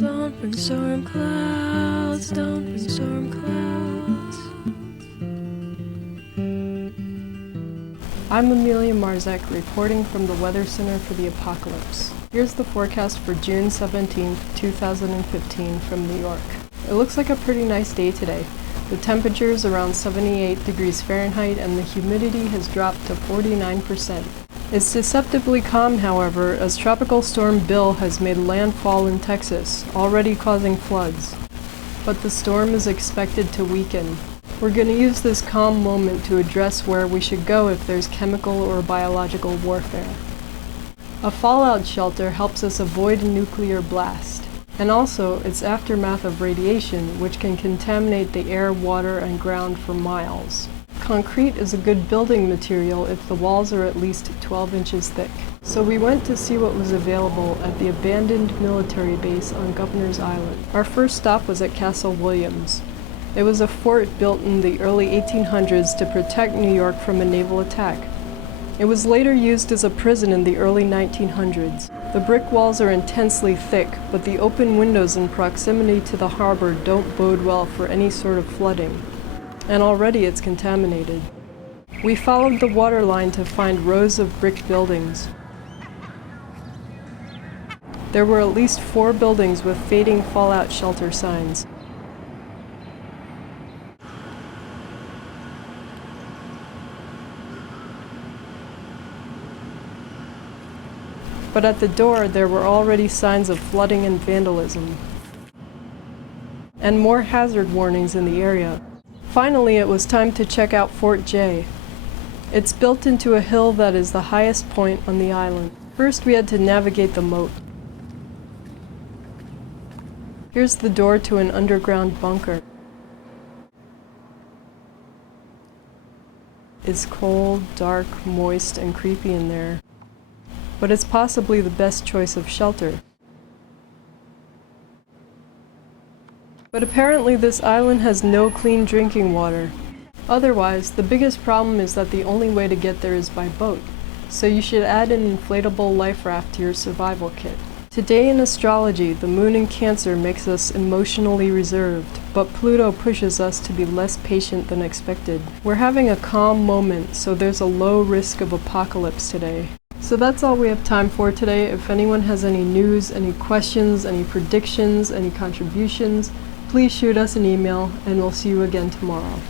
Don't bring storm clouds, don't bring storm clouds. I'm Amelia Marzek, reporting from the Weather Center for the Apocalypse. Here's the forecast for June 17, 2015 from New York. It looks like a pretty nice day today. The temperature is around 78 degrees Fahrenheit and the humidity has dropped to 49%. It's deceptively calm, however, as Tropical Storm Bill has made landfall in Texas, already causing floods. But the storm is expected to weaken. We're going to use this calm moment to address where we should go if there's chemical or biological warfare. A fallout shelter helps us avoid a nuclear blast, and also its aftermath of radiation, which can contaminate the air, water, and ground for miles. Concrete is a good building material if the walls are at least 12 inches thick. So we went to see what was available at the abandoned military base on Governor's Island. Our first stop was at Castle Williams. It was a fort built in the early 1800s to protect New York from a naval attack. It was later used as a prison in the early 1900s. The brick walls are intensely thick, but the open windows in proximity to the harbor don't bode well for any sort of flooding. And already it's contaminated. We followed the water line to find rows of brick buildings. There were at least 4 buildings with fading fallout shelter signs. But at the door, there were already signs of flooding and vandalism, and more hazard warnings in the area. Finally, it was time to check out Fort J. It's built into a hill that is the highest point on the island. First, we had to navigate the moat. Here's the door to an underground bunker. It's cold, dark, moist, and creepy in there, but it's possibly the best choice of shelter. But apparently this island has no clean drinking water. Otherwise, the biggest problem is that the only way to get there is by boat, so you should add an inflatable life raft to your survival kit. Today in astrology, the moon in Cancer makes us emotionally reserved, but Pluto pushes us to be less patient than expected. We're having a calm moment, so there's a low risk of apocalypse today. So that's all we have time for today. If anyone has any news, any questions, any predictions, any contributions, please shoot us an email, and we'll see you again tomorrow.